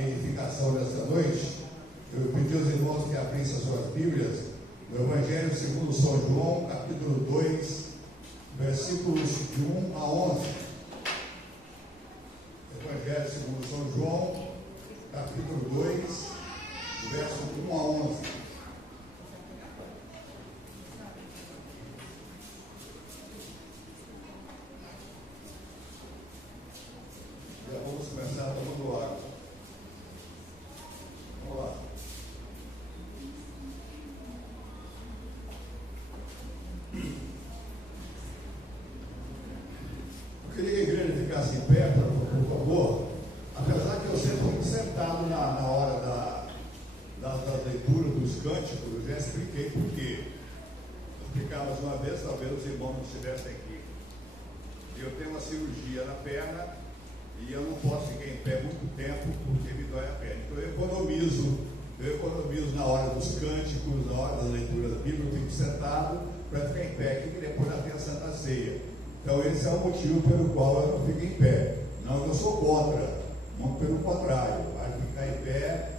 edificação nesta noite, eu pedi aos irmãos que abrissem as suas Bíblias no Evangelho segundo São João, capítulo 2, versículos de 1 a 11. Evangelho segundo São João, capítulo 2, verso 1 a 11. Já vamos começar tomando água. Vamos lá. Eu queria que a igreja ficasse em pé, por favor. Apesar que eu sempre fico sentado na hora da leitura dos cânticos, eu já expliquei por quê. Vou explicar mais uma vez, talvez os irmãos não estivessem aqui. Eu tenho uma cirurgia na perna e eu não posso ficar em pé muito tempo porque me dói a perna. Então eu economizo na hora dos cânticos, na hora da leitura da Bíblia, eu fico sentado para ficar em pé aqui, que depois já tem a Santa Ceia. Então esse é o motivo pelo qual eu não fico em pé. Não que eu sou contra, não pelo contrário. Acho que ficar em pé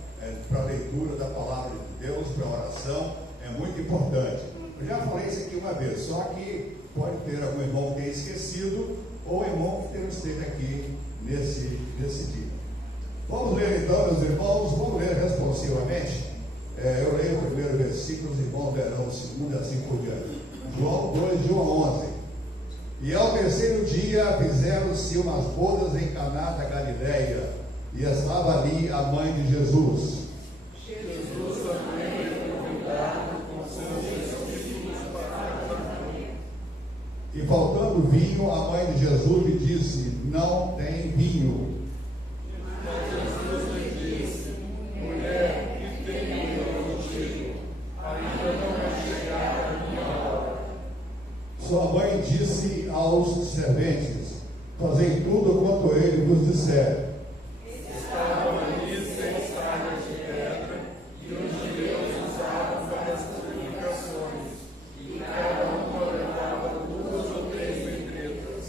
para a leitura da palavra de Deus, para a oração, é muito importante. Eu já falei isso aqui uma vez, só que pode ter algum irmão que tenha esquecido, ou irmão que tenha esteve aqui nesse dia. Vamos ler então, meus irmãos, vamos ler responsivamente. Eu leio o primeiro versículo, os irmãos verão o segundo e assim por diante. João 2, de 1 a 11. E ao terceiro dia fizeram-se umas bodas em Caná da Galileia, e estava ali a mãe de Jesus. Jesus também foi convidado com seus discípulos para casamento. E faltando vinho, a mãe de Jesus lhe disse: não tem vinho. Mas Jesus lhe disse: mulher, que tenho eu contigo? Ainda não é chegada a minha hora. Sua mãe disse aos serventes: fazei tudo quanto ele vos disser. Estavam ali 6 talhas de pedra, e os judeus usavam para as purificações, e cada um coletava 2 ou 3 pedretas.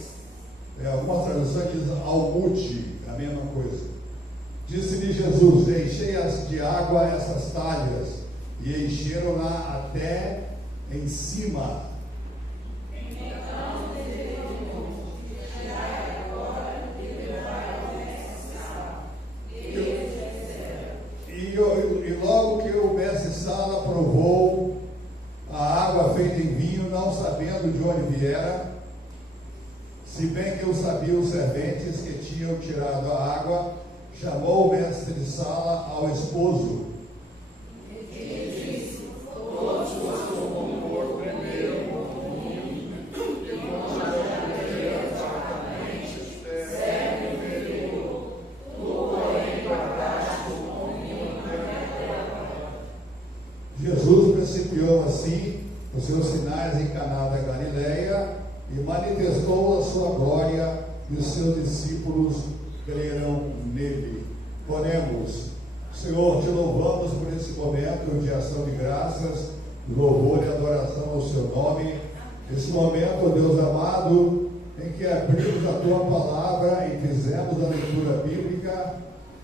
Algumas traduções dizem almute, a mesma coisa. Disse-lhe Jesus: enchei-as de água essas talhas, e encheram-na até em cima. E logo que o mestre-sala provou a água feita em vinho, não sabendo de onde viera, se bem que o sabiam os serventes que tinham tirado a água, chamou o mestre-sala ao esposo. Jesus principiou assim os seus sinais em Caná da Galileia e manifestou a sua glória, e os seus discípulos creram nele. Oremos. Senhor, te louvamos por esse momento de ação de graças, louvor e adoração ao seu nome. Esse momento, ó Deus amado, em que abrimos a tua palavra e fizemos a leitura bíblica,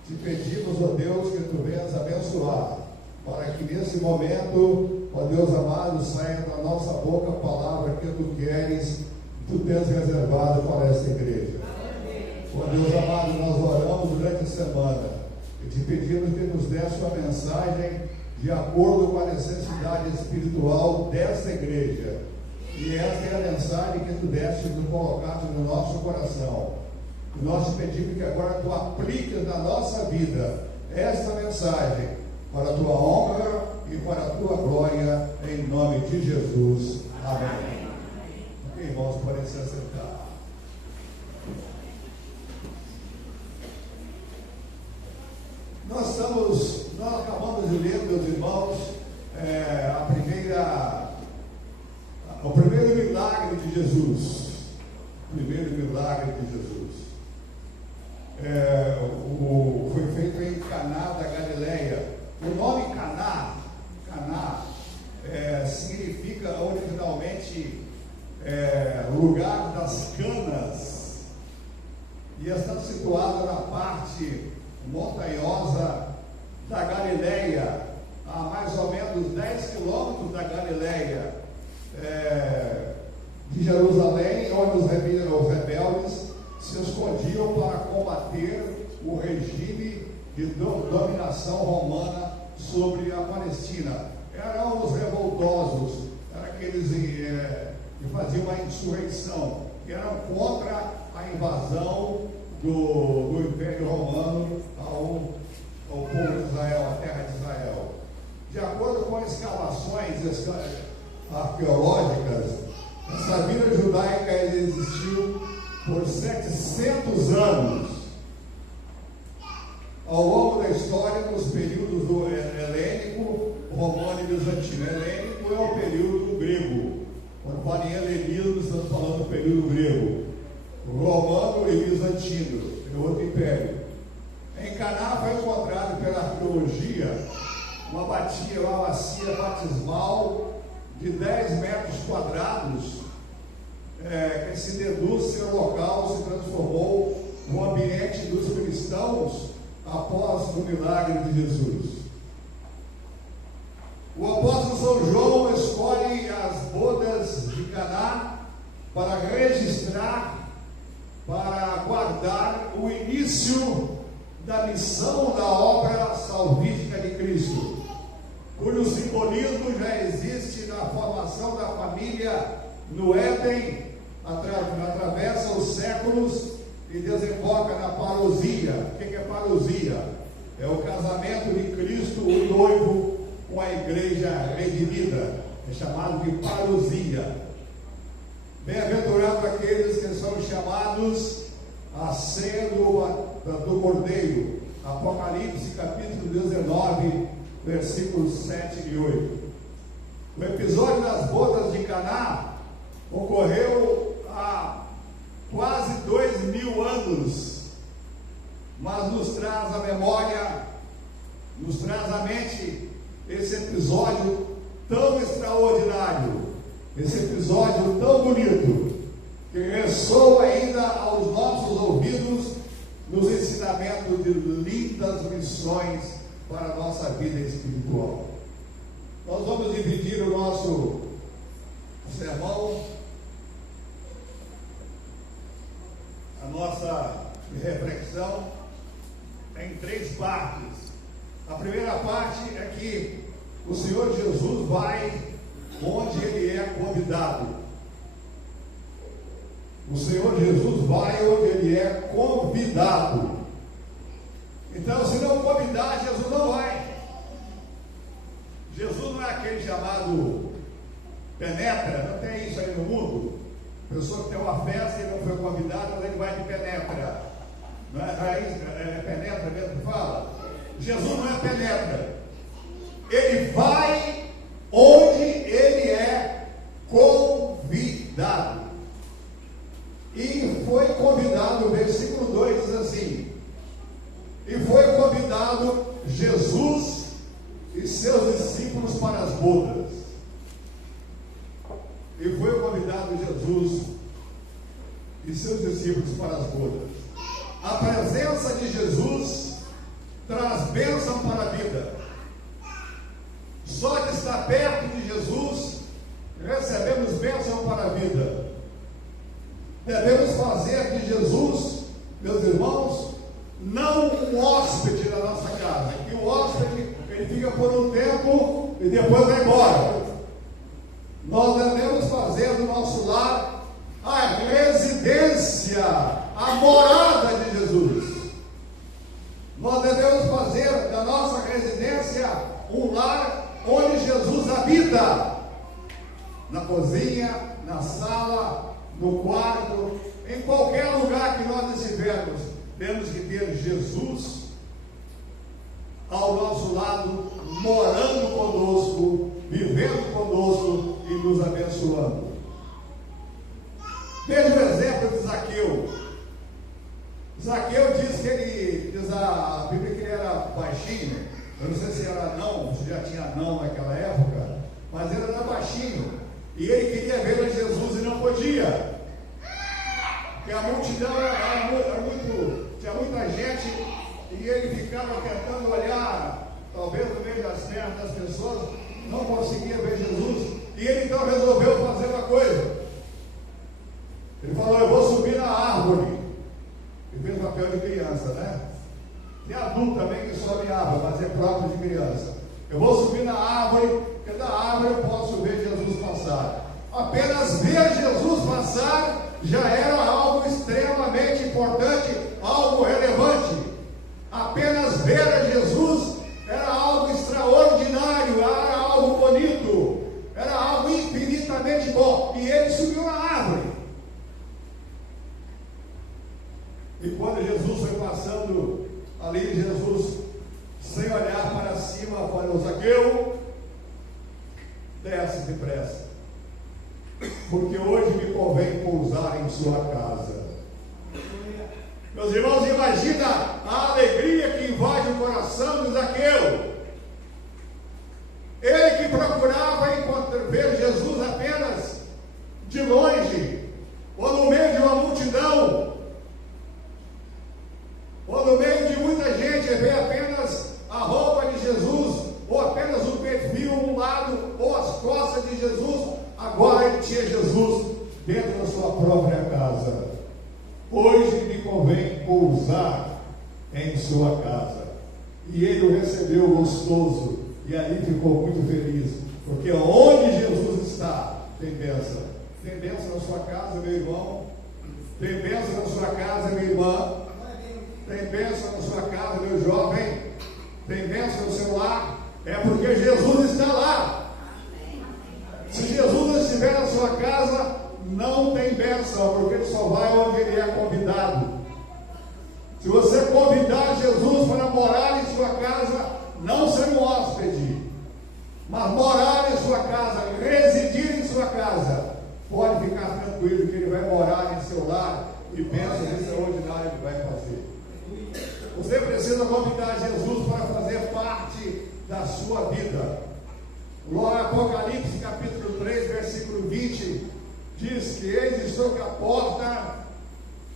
te pedimos, ó Deus, que tu venhas abençoar, para que nesse momento, ó Deus amado, saia da nossa boca a palavra que tu queres, tu tens reservado para esta igreja. Ó Deus amado, nós oramos durante a semana e te pedimos que nos desse uma mensagem de acordo com a necessidade espiritual desta igreja. E esta é a mensagem que tu deste nos colocaste no nosso coração. E nós te pedimos que agora tu apliques na nossa vida esta mensagem, para a tua honra e para a tua glória, em nome de Jesus. Amém. Irmãos, podem se assentar. Nós acabamos de ler, meus irmãos, o primeiro milagre de Jesus. O primeiro milagre de Jesus. Foi feito em Caná da Galileia. O nome Caná significa originalmente lugar das canas, e está situado na parte montanhosa da Galileia, a mais ou menos 10 quilômetros da Galileia, de Jerusalém, onde os rebeldes se escondiam para combater o regime de dominação romana sobre a Palestina. Eram os revoltosos, eram aqueles que faziam uma insurreição, que eram contra a invasão do Império Romano ao povo de Israel, à terra de Israel. De acordo com escavações arqueológicas, essa vila judaica existiu por 700 anos. Ao longo da história, nos períodos do helênico, romano e bizantino. Helênico é o período grego. Quando fala em helenismo, estamos falando do período grego. Romano e bizantino, é outro império. Em Caná foi encontrado pela arqueologia uma bacia batismal de 10 metros quadrados, que se deduz ser o local se transformou no ambiente dos cristãos após o milagre de Jesus. O apóstolo São João escolhe as bodas de Caná para registrar, para guardar o início da missão da obra salvífica de Cristo, cujo simbolismo já existe na formação da família no Éden, atravessa os séculos e desemboca na parousia. O que é parousia? É o casamento de Cristo, o noivo, com a igreja redimida. É chamado de parousia. Bem-aventurados aqueles que são chamados à ceia do Cordeiro. Apocalipse capítulo 19, versículos 7 e 8. O episódio das bodas de Caná ocorreu há quase 2000 anos, mas nos traz a memória, nos traz à mente esse episódio tão extraordinário, esse episódio tão bonito, que ressoa ainda aos nossos ouvidos nos ensinamentos de lindas lições para a nossa vida espiritual. Nós vamos dividir o nosso sermão, a nossa reflexão, em 3 partes. A primeira parte é que o Senhor Jesus vai onde Ele é convidado. O Senhor Jesus vai onde Ele é convidado. Então, se não convidar, Jesus não vai. Jesus não é aquele chamado penetra, não tem isso aí no mundo. A pessoa que tem uma festa e não foi convidada, mas ele vai de penetra. Não é penetra mesmo que fala? Jesus não é penetra. Ele vai onde ele é convidado. E foi convidado, o versículo 2 diz assim: e foi convidado Jesus e seus discípulos para as bodas. E foi convidado Jesus e seus discípulos para as bodas. A presença de Jesus traz bênção para a vida. Só de estar perto de Jesus, recebemos bênção para a vida. Devemos fazer de Jesus, meus irmãos, não um hóspede na nossa casa, que o hóspede, ele fica por um tempo e depois vai embora. Nós devemos fazer do nosso lar a residência, a morada de Jesus. Nós devemos fazer da nossa residência um lar onde Jesus habita. Na cozinha, na sala, no quarto, em qualquer lugar que nós estivermos, temos que ter Jesus ao nosso lado, morando conosco, vivendo conosco e nos abençoando. Veja o exemplo de Zaqueu. Zaqueu diz a Bíblia que ele era baixinho. Eu não sei se era anão, se já tinha anão naquela época, mas ele era baixinho. E ele queria ver a Jesus e não podia. Porque a multidão era muito, tinha muita gente e ele ficava tentando olhar, talvez no meio das pernas das pessoas, não conseguia ver Jesus, e ele então resolveu fazer uma coisa. Ele falou: eu vou subir na árvore. Ele fez papel de criança, né? Tem adulto também que sobe árvore, mas é próprio de criança. Eu vou subir na árvore, porque da árvore eu posso ver Jesus passar. Apenas ver Jesus passar já era algo extremamente importante, algo relevante. Apenas ver a Jesus era algo extraordinário, era algo bonito, era algo infinitamente bom. E ele subiu na árvore. E quando Jesus foi passando ali, Jesus, sem olhar para cima, falou: Zaqueu, desce depressa, porque hoje me convém pousar em sua casa. Meus irmãos, imagina a alegria que invade o coração de Zaqueu. Ele que procurava ver Jesus apenas de longe, ou no meio de uma multidão, ou no meio de muita gente, vê apenas a roupa de Jesus, ou apenas o perfil, um lado, ou as costas de Jesus. Agora ele tinha Jesus dentro da sua própria casa. Hoje me convém pousar em sua casa. E ele o recebeu gostoso, e aí ficou muito feliz, porque onde Jesus está, tem bênção. Tem bênção na sua casa, meu irmão. Tem bênção na sua casa, minha irmã. Tem bênção na sua casa, meu jovem. Tem bênção no seu lar. É porque Jesus está lá. Se Jesus não estiver na sua casa, não tem bênção, porque ele só vai onde ele é convidado. Se você convidar Jesus para morar em sua casa, não ser um hóspede, mas morar em sua casa, residir em sua casa, pode ficar tranquilo que ele vai morar em seu lar e bênçãos extraordinárias ele vai fazer. Você precisa convidar Jesus para fazer parte da sua vida. Lá em Apocalipse capítulo 3, versículo 20, diz que: eis estou com a porta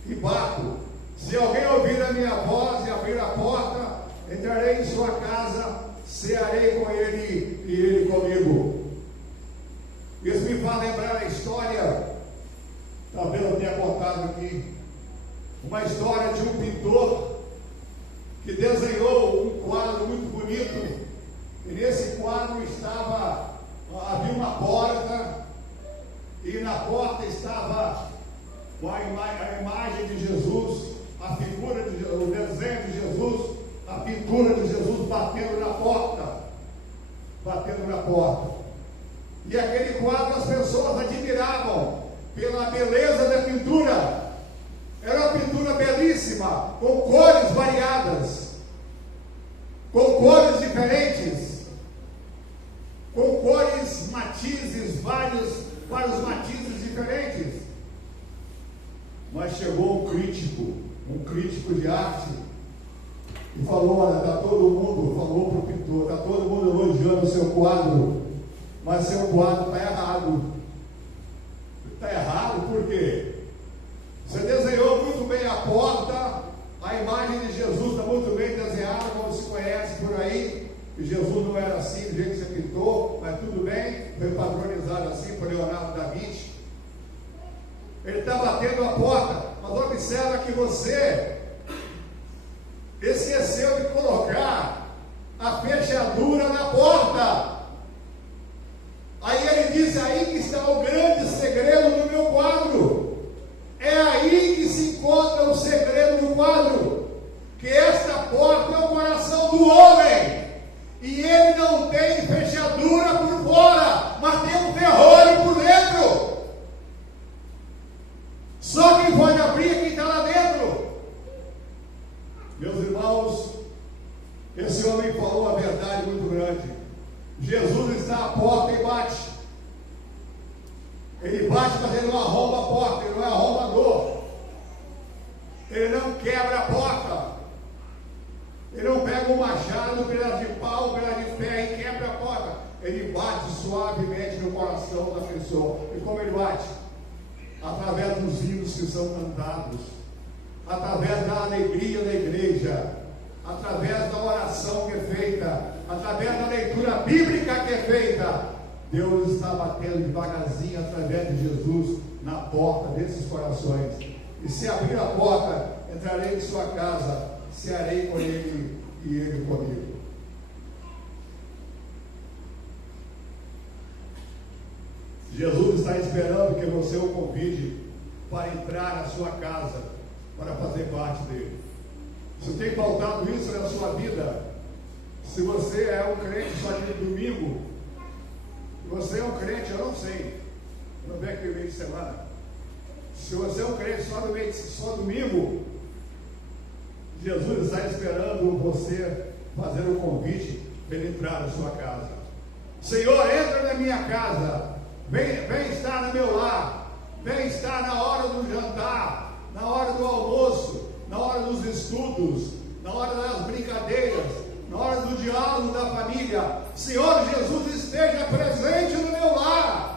e bato. Se alguém ouvir a minha voz e abrir a porta, entrarei em sua casa, cearei com ele e ele comigo. Isso me faz lembrar a história, talvez eu tenha contado aqui, uma história de um pintor que desenhou um quadro muito bonito, e nesse quadro havia uma porta, e na porta estava a imagem de Jesus, a figura o desenho de Jesus, a pintura de Jesus batendo na porta. E aquele quadro as pessoas admiravam pela beleza da pintura. Era uma pintura belíssima, com cores variadas, com cores diferentes, com cores, matizes, vários matizes diferentes. Mas chegou um crítico de arte, e falou: olha, falou para o pintor, está todo mundo elogiando o seu quadro, mas seu quadro está errado. Está errado por quê? Você desenhou muito bem a porta, a imagem de Jesus está muito bem desenhada, como se conhece por aí, e Jesus não era assim do jeito que você pintou, mas tudo bem, foi padronizado assim por Leonardo da Vinci. Ele está batendo a porta, mas observa que você esqueceu de colocar a fechadura na porta. Aí ele diz: aí que está o grande segredo do meu quadro. É aí que se encontra o segredo do quadro, que esta porta é o coração do homem, e ele não tem fechadura por fora, mas tem um ferrolho por dentro. Só quem pode abrir é quem está lá dentro. Meus irmãos, esse homem falou uma verdade muito grande. Jesus está à porta e bate. Ele bate, mas ele não arromba a porta, ele não é arrombador. Ele não quebra a porta. Ele não pega um machado, um pedaço de pau, um pedaço de ferro e quebra a porta. Ele bate suavemente no coração da pessoa. E como ele bate? Através dos hinos que são cantados, através da alegria da igreja, através da oração que é feita, através da leitura bíblica que é feita, Deus está batendo devagarzinho através de Jesus na porta desses corações. E se abrir a porta, entrarei em sua casa, cearei com ele e ele comigo. Jesus está esperando que você o convide para entrar na sua casa, para fazer parte dele. Se tem faltado isso na sua vida, se você é um crente só de domingo, se você é um crente, eu não sei, não vem aqui no meio de semana. Se você é um crente só domingo, Jesus está esperando você fazer o convite para ele entrar na sua casa. Senhor, entra na minha casa, vem estar no meu lar, vem estar na hora do jantar, na hora do almoço, na hora dos estudos, na hora das brincadeiras, na hora do diálogo da família. Senhor Jesus, esteja presente no meu lar.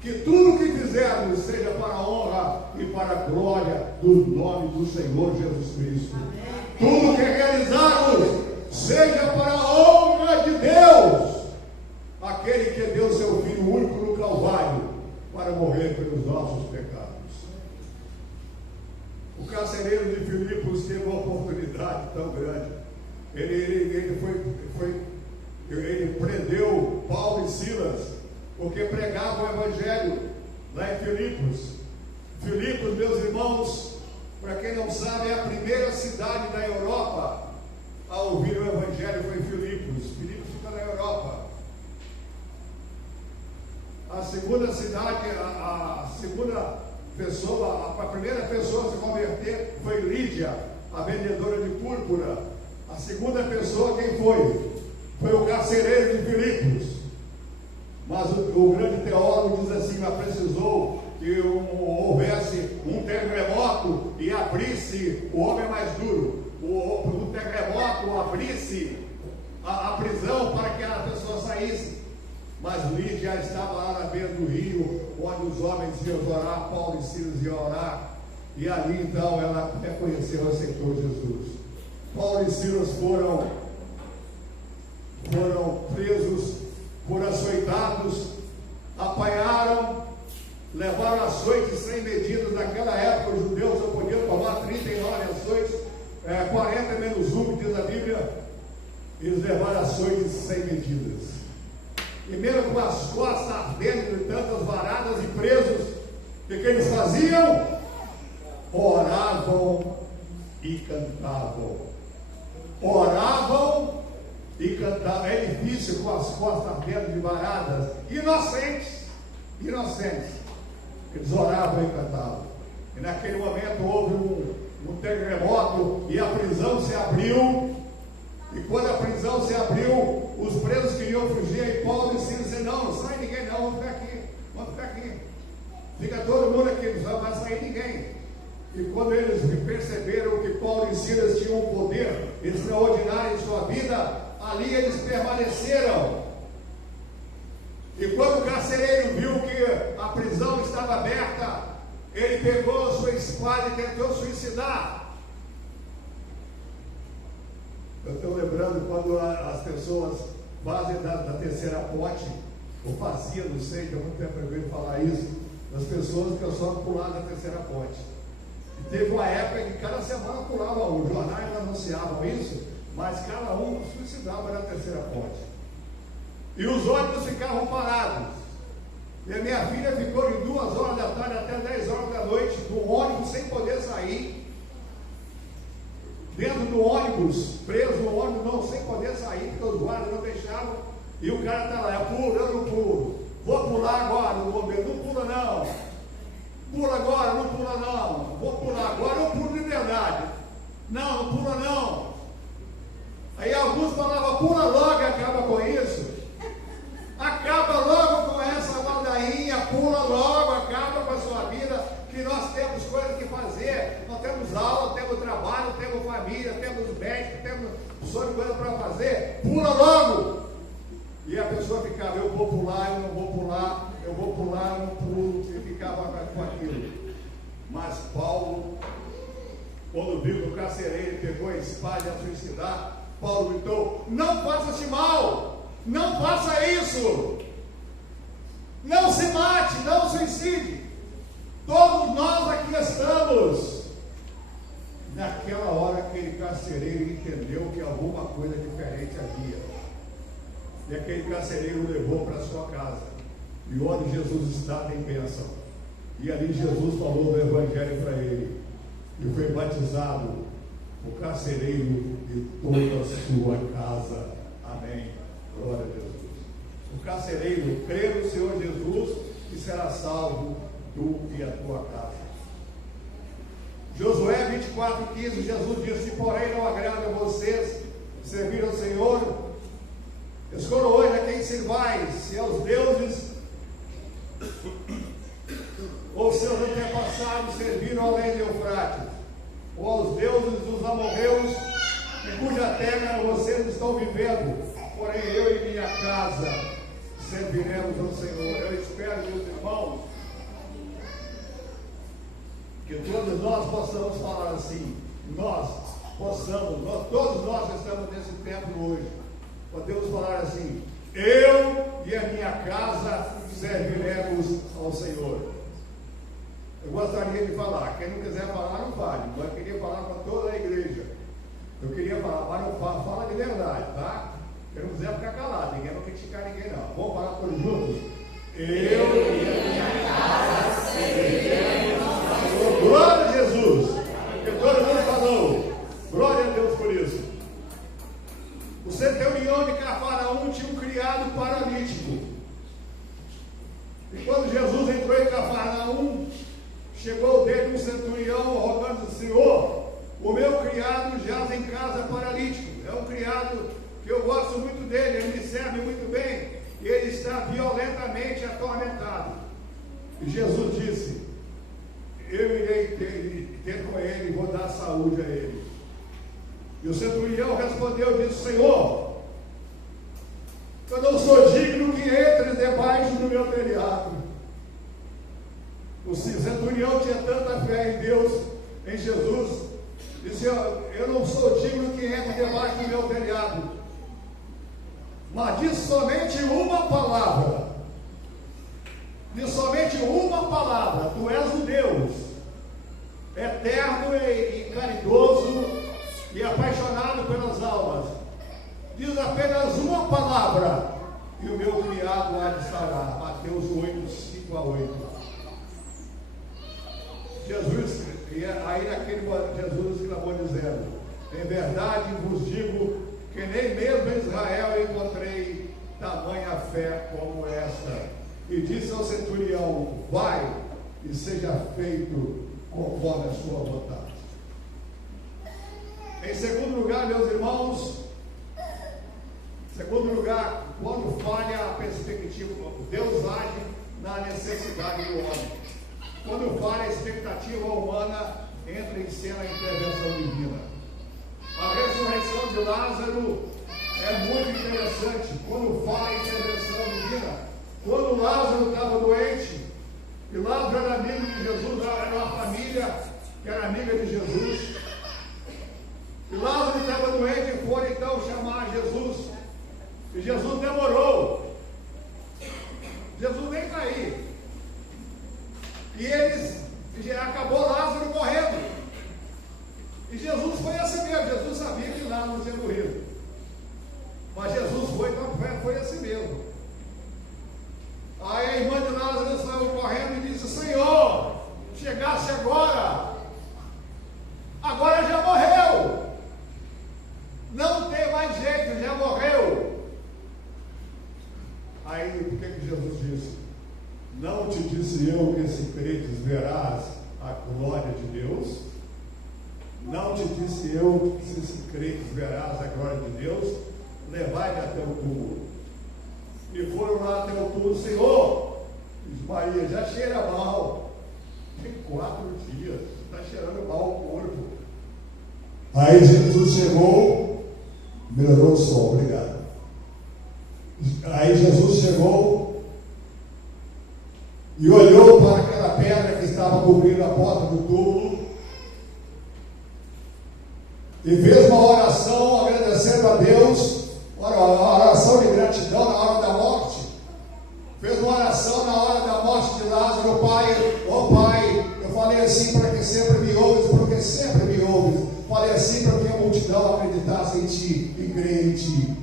Que tudo que fizermos seja para a honra e para a glória do nome do Senhor Jesus Cristo. Amém. Tudo que realizarmos seja para a honra de Deus, aquele que deu seu Filho único no Calvário para morrer pelos nossos pecados. O carcereiro de Filipos teve uma oportunidade tão grande. Ele prendeu Paulo e Silas porque pregavam o Evangelho lá em Filipos. Filipos, meus irmãos, para quem não sabe, é a primeira cidade da Europa a ouvir o Evangelho, foi Filipos. Filipos fica na Europa. A segunda cidade, a primeira pessoa a se converter foi Lídia, a vendedora de púrpura. A segunda pessoa, quem foi? Foi o carcereiro de Filipos. Mas o grande teólogo diz assim: mas precisou que houvesse um terremoto e abrisse o homem mais duro. O terremoto abrisse a prisão para que a pessoa saísse. Mas Lídia estava lá na beira do rio, onde os homens iam orar, Paulo e Silas iam orar. E ali então ela reconheceu e aceitou Jesus. Paulo e Silas foram presos, foram açoitados, apanharam, levaram açoites sem medidas. Naquela época os judeus só podiam tomar 39 açoites, 40 menos 1, diz a Bíblia. Eles levaram açoites sem medidas. E mesmo com as costas ardendo de tantas varadas e presos, o que eles faziam? Oravam e cantavam. Oravam e cantavam. É difícil com as costas ardendo de varadas. Inocentes. Eles oravam e cantavam. E naquele momento houve um terremoto e a prisão se abriu. E quando a prisão se abriu, os presos queriam fugir, e Paulo e Silas disseram: não sai ninguém não, vamos ficar aqui. Fica todo mundo aqui, não vai sair ninguém. E quando eles perceberam que Paulo e Silas tinham um poder extraordinário em sua vida, ali eles permaneceram. E quando o carcereiro viu que a prisão estava aberta, ele pegou a sua espada e tentou suicidar. Eu estou lembrando quando as pessoas fazem da terceira ponte, ou faziam, não sei, tem muito tempo eu vejo falar isso, das pessoas que só pularam da terceira ponte. E teve uma época que cada semana pulava um, os jornais anunciavam isso, mas cada um suicidava na terceira ponte. E os ônibus ficavam parados. E a minha filha ficou de 2 horas da tarde até 10 horas da noite no ônibus sem poder sair. Dentro do ônibus, preso no ônibus, não, sem poder sair, porque os guardas não deixavam. E o cara está lá: eu pulo, eu não pulo. Vou pular agora, o bombeiro: não pula não. Pula agora, não pula não. Vou pular agora, eu pulo de verdade. Não pula não. Aí alguns falavam: pula logo e acaba com isso. Acaba logo com essa ladainha, pula logo, acaba com a sua vida, que nós temos coisas que fazer. Nós temos aula, temos trabalho, temos família, temos médico, temos sonho, coisa para fazer. Pula logo. E a pessoa ficava: eu vou pular, eu não vou pular, eu vou pular, eu não pulo, e ficava com aquilo. Mas Paulo Quando viu que o carcereiro pegou a espada e a suicidar, Paulo gritou: não faça-se mal, não faça isso, não se mate, não suicide. Todos nós aqui estamos. Naquela hora, aquele carcereiro entendeu que alguma coisa diferente havia. E aquele carcereiro o levou para sua casa. E onde Jesus estava em bênção. E ali Jesus falou do Evangelho para ele. E foi batizado o carcereiro e toda a sua casa. Amém. Glória a Jesus. O carcereiro crê no Senhor Jesus e será salvo, tu e a tua casa. Josué 24:15, Jesus disse: porém não agrada a vocês servir ao Senhor. Escolha hoje a quem servais, se aos deuses ou seus antepassados serviram além do Eufrates, ou aos deuses dos amorreus, em cuja terra vocês estão vivendo. Porém eu e minha casa serviremos ao Senhor. Eu espero, meus irmãos, que todos nós possamos falar assim. Todos nós estamos nesse tempo hoje, podemos falar assim: eu e a minha casa serviremos ao Senhor. Eu gostaria de falar, quem não quiser falar, não fale. Eu queria falar para toda a igreja. Eu queria falar, mas não fala de verdade, tá? Quem não quiser ficar calado, ninguém vai criticar ninguém, não. Vamos falar todos juntos? Eu e a minha casa serviremos ao Senhor. Glória a Jesus! Porque todo mundo falou. Glória a Deus por isso. O centurião de Cafarnaum tinha um criado paralítico. E quando Jesus entrou em Cafarnaum, chegou dele um centurião rogando: Senhor, o meu criado jaz em casa paralítico. É um criado que eu gosto muito dele, ele me serve muito bem, e ele está violentamente atormentado. E Jesus disse: eu irei ter com ele e vou dar saúde a ele. E o centurião respondeu e disse: Senhor, eu não sou digno que entres debaixo do meu telhado. O centurião tinha tanta fé em Deus, em Jesus, disse: eu não sou digno que entre debaixo do meu telhado, mas diz somente uma palavra. Diz somente uma palavra. Tu és o Deus eterno e caridoso e apaixonado pelas almas. Diz apenas uma palavra e o meu criado há de sarar. Mateus 8:5-8. Jesus, e aí naquele momento Jesus exclamou dizendo: em verdade vos digo que nem mesmo em Israel encontrei tamanha fé como esta. E disse ao centurião: vai e seja feito conforme a sua vontade. Em segundo lugar, meus irmãos, quando falha a perspectiva, Deus age na necessidade do homem. Quando falha a expectativa humana, entra em cena a intervenção divina. A ressurreição de Lázaro é muito interessante. Quando fala a intervenção divina, quando Lázaro estava doente, e Lázaro era amigo de Jesus, era uma família que era amiga de Jesus, e Lázaro estava doente e foram então chamar Jesus, e Jesus demorou. Jesus nem caiu. E acabou Lázaro morrendo. E Jesus foi assim mesmo. Jesus sabia que Lázaro tinha morrido. Mas Jesus foi assim mesmo. Aí a irmã de Lázaro saiu correndo e disse: Senhor, chegasse agora já morreu. Não tem mais jeito, já morreu. Aí o que Jesus disse? Não te disse eu que se credes verás a glória de Deus? Não te disse eu que se credes verás a glória de Deus? Levai-me até o túmulo. E foram lá até o túmulo. Senhor, diz Maria, já cheira mal. Tem 4 dias, está cheirando mal o corpo. Aí Jesus chegou, melhorou o som, obrigado. Aí Jesus chegou e olhou para aquela pedra que estava cobrindo a porta do túmulo e fez uma oração agradecendo a Deus, uma oração de gratidão na hora da morte. Fez uma oração na hora da morte de Lázaro. Pai, ó Pai, eu falei assim para que sempre me ouves, porque sempre me ouves. Falei assim para que a multidão acreditasse em Ti e creia em Ti.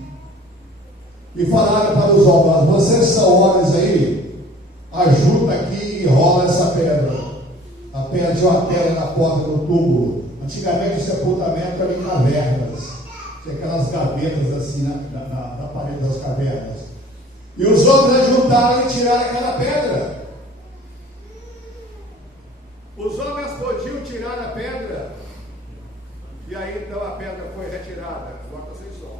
E falaram para os homens: vocês são homens aí, ajuda aqui e rola essa pedra. A pedra tinha uma pedra na porta do túmulo. Antigamente o sepultamento era em cavernas, tinha aquelas gavetas assim na parede das cavernas. E os homens ajuntaram e tiraram aquela pedra. Os homens podiam tirar a pedra. E aí então a pedra foi retirada. Agora está sem som.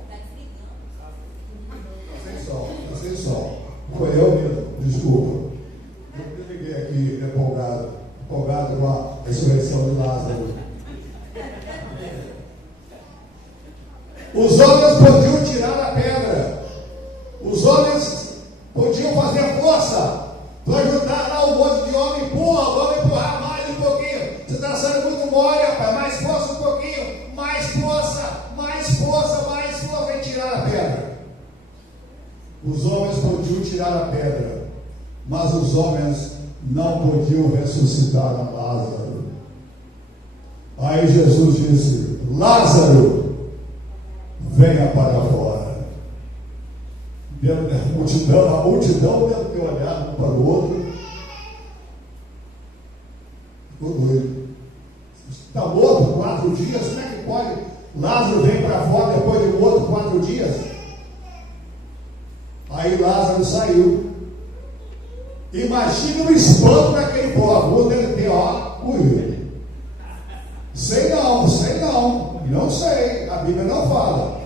Está sem som. Foi eu mesmo, desculpa. Eu liguei aqui empolgado com a ressurreição de Lázaro. Os homens podiam tirar a pedra. Os homens podiam fazer força para ajudar lá um monte de homem. Empurra, vamos empurrar mais um pouquinho. Você está sendo muito mole, rapaz. Mais força um pouquinho. Mais força, e tirar a pedra. Os homens podiam tirar a pedra, mas os homens não podiam ressuscitar a Lázaro. Aí Jesus disse: Lázaro, venha para fora. A multidão deve ter olhado um para o outro. Ficou doido. Está morto 4 dias? Como é que pode? Lázaro vem para fora depois de morto 4 dias? Aí Lázaro saiu. Imagina o espanto daquele povo. Deve ter, ui. Sei não. Não sei. A Bíblia não fala.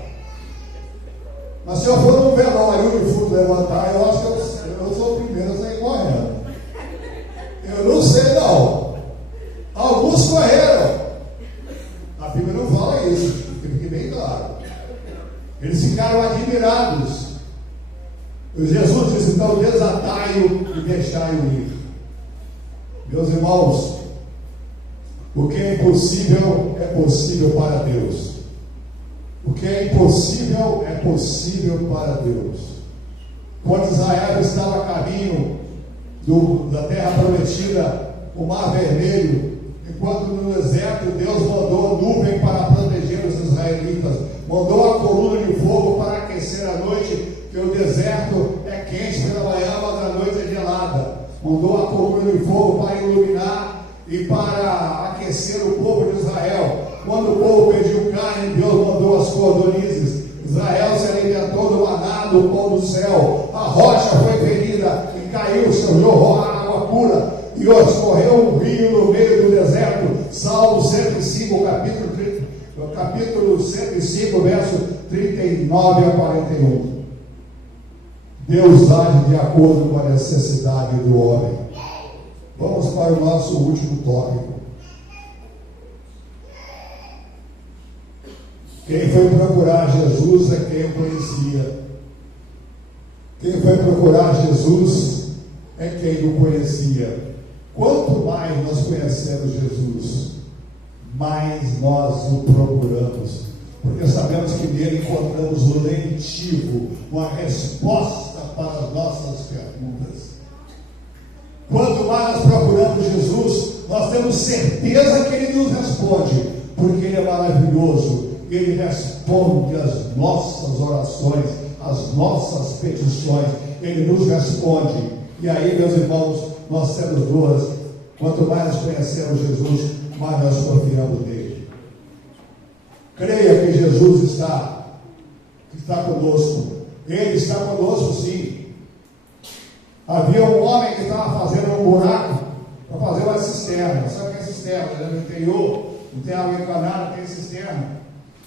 Mas se eu for num velório e o defunto levantar, eu acho que eu sou o primeiro a sair correndo. Eu não sei não. Alguns correram. A Bíblia não fala isso, que fique bem claro. Eles ficaram admirados. E Jesus disse: então desatai-o e deixai-o ir. Meus irmãos, o que é impossível é possível para Deus. O que é impossível é possível para Deus. Quando Israel estava a caminho da terra prometida, o mar vermelho, enquanto no deserto Deus mandou nuvem para proteger os israelitas, mandou a coluna de fogo para aquecer a noite, que o deserto é quente pela manhã, mas a noite é gelada. Mandou a coluna de fogo para iluminar e para aquecer o povo de Israel. Quando o povo pediu carne, Deus mandou as cordonizes. Israel se alimentou do maná, do pão do céu. A rocha foi ferida e caiu, jorrou a água pura e escorreu um rio no meio do deserto. Salmo 105, capítulo 105, verso 39 a 41. Deus age de acordo com a necessidade do homem. Vamos para o nosso último tópico. Quem foi procurar Jesus é quem o conhecia. Quem foi procurar Jesus é quem o conhecia. Quanto mais nós conhecemos Jesus, mais nós o procuramos, porque sabemos que nele encontramos o lentivo, uma resposta para as nossas perguntas. Quanto mais nós procuramos Jesus, nós temos certeza que Ele nos responde, porque Ele é maravilhoso. Ele responde às nossas orações, às nossas petições. Ele nos responde. E aí, meus irmãos, nós temos duas. Quanto mais nós conhecemos Jesus, mais nós confiamos nele. Creia que Jesus está conosco. Ele está conosco, sim. Havia um homem que estava fazendo um buraco para fazer uma cisterna. Sabe o que é cisterna? No interior, não tem água encanada, tem cisterna.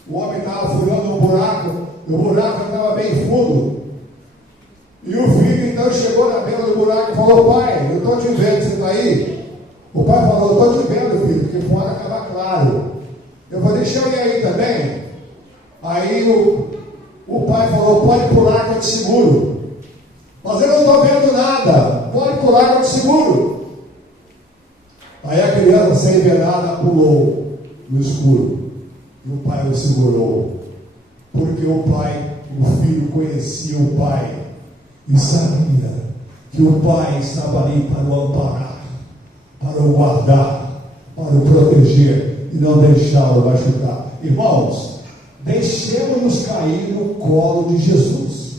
O homem estava furando um buraco, e o buraco estava bem fundo. E o filho então chegou na beira do buraco e falou: pai, eu estou te vendo, você está aí? O pai falou: eu estou te vendo, filho, porque fora estava claro. Eu falei: deixa eu ir aí também. Aí o pai falou: pode pular que eu te seguro. Mas eu não estou vendo nada, pode pular que eu te seguro. Aí a criança, sem ver nada, pulou no escuro. E o pai o segurou, porque o filho conhecia o pai e sabia que o pai estava ali para o amparar, para o guardar, para o proteger e não deixá-lo machucar. Irmãos, deixemos-nos cair no colo de Jesus.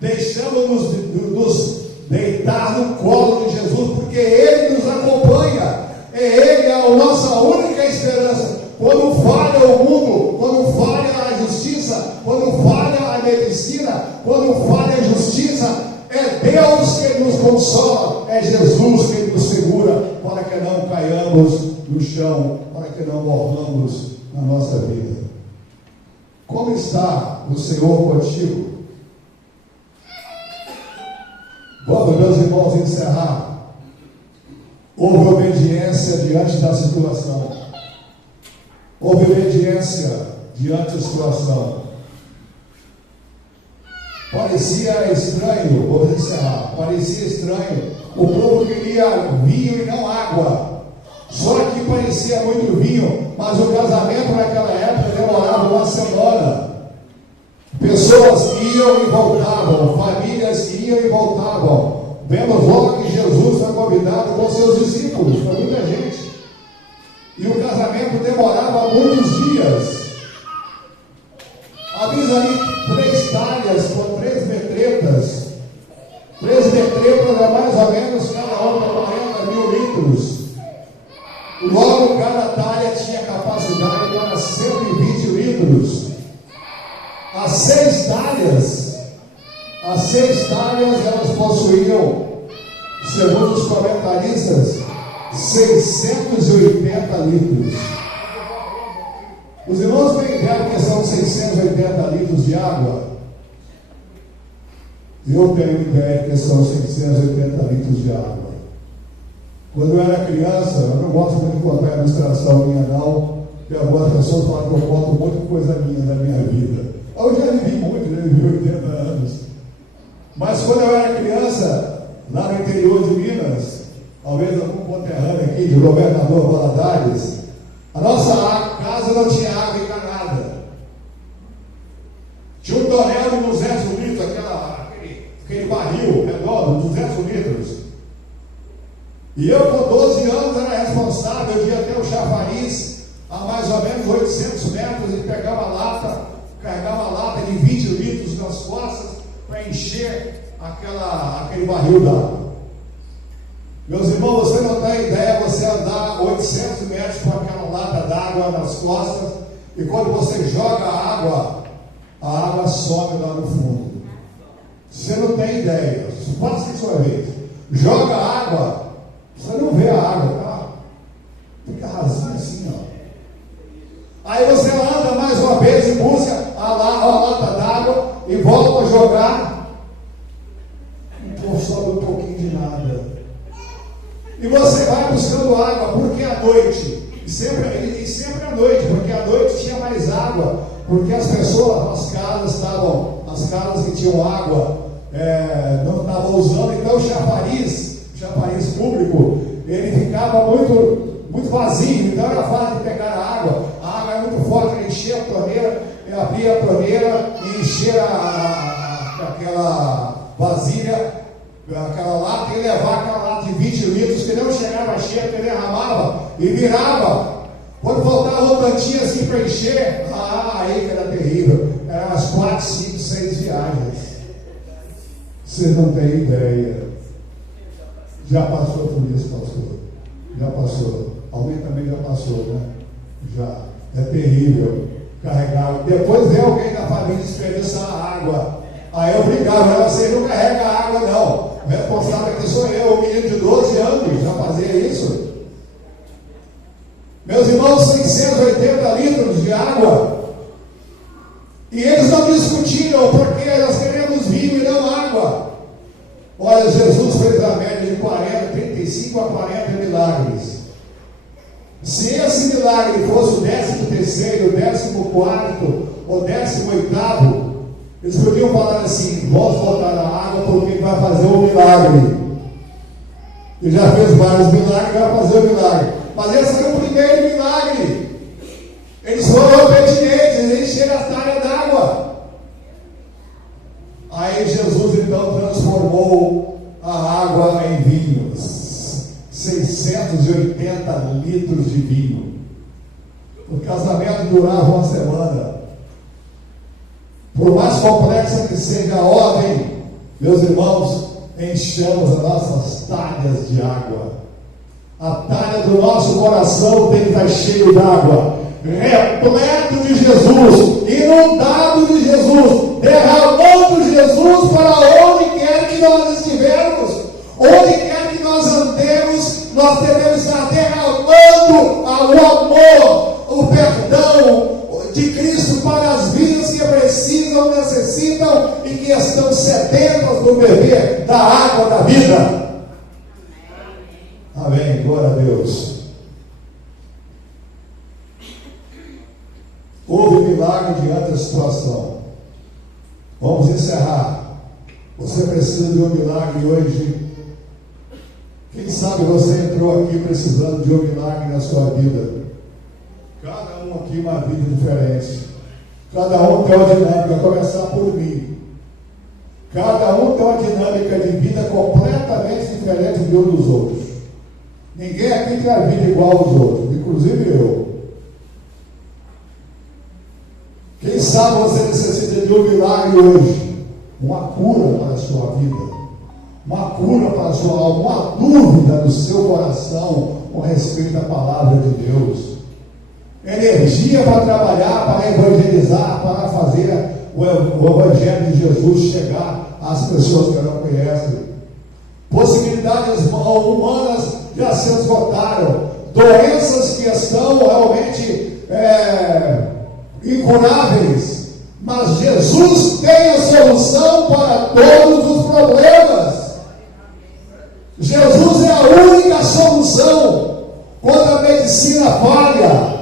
Deixamos-nos deitar no colo de Jesus, porque Ele nos acompanha. Ele é a nossa única esperança. Quando falha o mundo, quando falha a justiça, quando falha a medicina, quando falha a justiça, é Deus que nos consola, é Jesus que nos segura, para que não caiamos no chão, para que não morramos na nossa vida. Como está o Senhor contigo? Vamos, meus irmãos, encerrar. Houve obediência diante da situação. Houve obediência diante da situação. Parecia estranho, vou encerrar. Parecia estranho. O povo queria vinho e não água. Só que parecia muito vinho, mas o casamento naquela época demorava uma semana. Pessoas iam e voltavam, famílias iam e voltavam. Vemos logo que Jesus foi convidado com seus discípulos, foi muita gente. E o casamento demorava muitos dias. Havia ali 3 talhas com 3 metretas. 3 metretas é mais ou menos cada uma 40.000 litros. Logo, cada talha tinha capacidade para 120 litros. As 6 talhas elas possuíam, segundo os comentaristas, 680 litros. Os irmãos têm ideia que são 680 litros de água? Eu tenho ideia que são 680 litros de água. Quando eu era criança, eu não gosto muito de contar a ilustração minha não, porque algumas pessoas falam que eu conto muita coisa minha da minha vida. Eu já vivi muito, já vivi 80 anos. Mas quando eu era criança, lá no interior de Minas, talvez algum conterrâneo aqui, de Governador Valadares, a nossa casa não tinha água encanada. Tinha um tonel de 200 litros, aquele barril redondo, 200 litros. E eu, com 12 anos, era responsável de ir até o chafariz, a mais ou menos 800 metros, e pegava a lata, carregava a lata de 20 litros nas costas, para encher aquele barril d'água. Meus irmãos, você não tem ideia, você andar 800 metros com aquela lata d'água nas costas, e quando você joga a água some lá no fundo. Você não tem ideia, faça isso uma vez. Joga a água, você não vê a água, tá? Fica rasinho assim, ó. Aí você anda mais uma vez e busca a lata d'água e volta a jogar, então sobe um pouquinho de nada. E você vai buscando água, porque à noite, e sempre à noite, porque à noite tinha mais água, porque as pessoas, as casas que tinham água, não estavam usando, então o chafariz público, ele ficava muito vazio, então era fácil de pegar a água é muito forte, ele enchia a torneira, ele abria a torneira e enchia aquela vasilha, aquela lata, e levava aquela lata de 20 litros, que não chegava cheia, que ele derramava e virava. Quando faltava um tantinho assim para encher, aí que era terrível, eram umas 4, 5, 6 viagens. Vocês não têm ideia. Já passou por isso, pastor? Já passou. Alguém também já passou, né? Já. É terrível. Carregar. Depois vem alguém da família desperdiçar a água. Aí eu brincava, você não carrega a água, não. O responsável aqui sou eu, um menino de 12 anos, já fazia isso. Meus irmãos, 680 litros de água. E eles não discutiram, porque nós queremos vinho e não água. Olha, Jesus fez a média de 35 a 40 milagres. Se esse milagre fosse o 13º, o 14º ou 18º, eles podiam falar assim: vamos botar na água porque ele vai fazer um milagre. Ele já fez vários milagres, vai fazer um milagre. Mas esse era o primeiro milagre. Eles foram obedientes, eles encheram a talha d'água. Aí Jesus então transformou a água em vinhos, 680 litros de vinho. O casamento durava uma semana. Por mais complexa que seja a ordem, meus irmãos, enchamos as nossas talhas de água. A talha do nosso coração tem que estar cheio d'água, repleto de Jesus, inundado de Jesus, derramando Jesus para onde quer que nós estivermos, onde quer que nós andemos, nós devemos estar derramando o amor, o perdão de Cristo para as vidas que precisam, necessitam e que estão sedentas do beber da água da vida. Amém, glória a Deus. Houve milagre diante da situação. Vamos encerrar. Você precisa de um milagre hoje. Quem sabe você entrou aqui precisando de um milagre na sua vida. Cada um aqui uma vida diferente. Cada um tem uma dinâmica, a começar por mim. Cada um tem uma dinâmica de vida completamente diferente de um dos outros. Ninguém aqui tem a vida igual aos outros, inclusive eu. Quem sabe você necessita de um milagre hoje, uma cura para a sua vida, uma cura para a sua alma, uma dúvida no seu coração com respeito à palavra de Deus, energia para trabalhar, para evangelizar, para fazer o evangelho de Jesus chegar às pessoas que não conhecem. Possibilidades humanas já se esgotaram, doenças que estão realmente incuráveis, mas Jesus tem a solução para todos os problemas. Jesus é a única solução. Quando a medicina falha,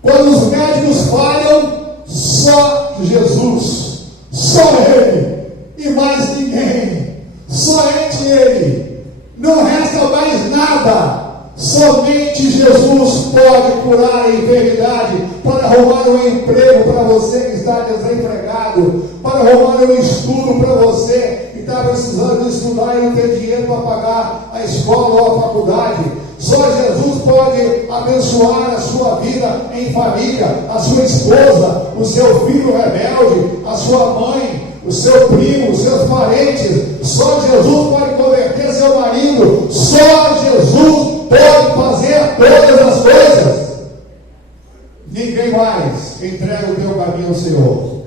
quando os médicos falham, só Jesus, só Ele e mais ninguém, somente Ele. Não resta mais nada. Somente Jesus pode curar a enfermidade, para arrumar um emprego para você que está desempregado, para arrumar um estudo para você que está precisando estudar e não tem dinheiro para pagar a escola ou a faculdade. Só Jesus pode abençoar a sua vida em família, a sua esposa, o seu filho rebelde, a sua mãe, o seu primo, os seus parentes. Só Jesus pode converter seu marido. Só Jesus pode fazer todas as coisas. Ninguém mais. Entrega o teu caminho ao Senhor.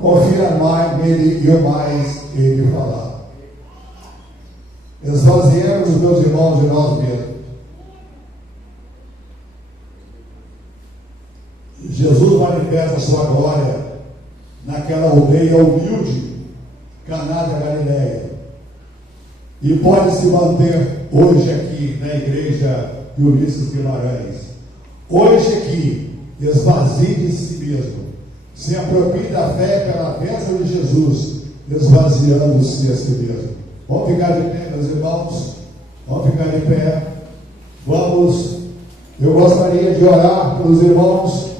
Confia mais nele e mais ele falar. Esvaziemos os meus irmãos de nós mesmos. Jesus manifesta a sua glória naquela aldeia humilde, Caná da Galileia, e pode se manter hoje aqui na igreja de Ulisses Guimarães. Hoje aqui, esvazie de si mesmo, se aproprie da fé pela bênção de Jesus, esvaziando-se a si mesmo. Vamos ficar de pé, meus irmãos, vamos ficar de pé. Eu gostaria de orar pelos irmãos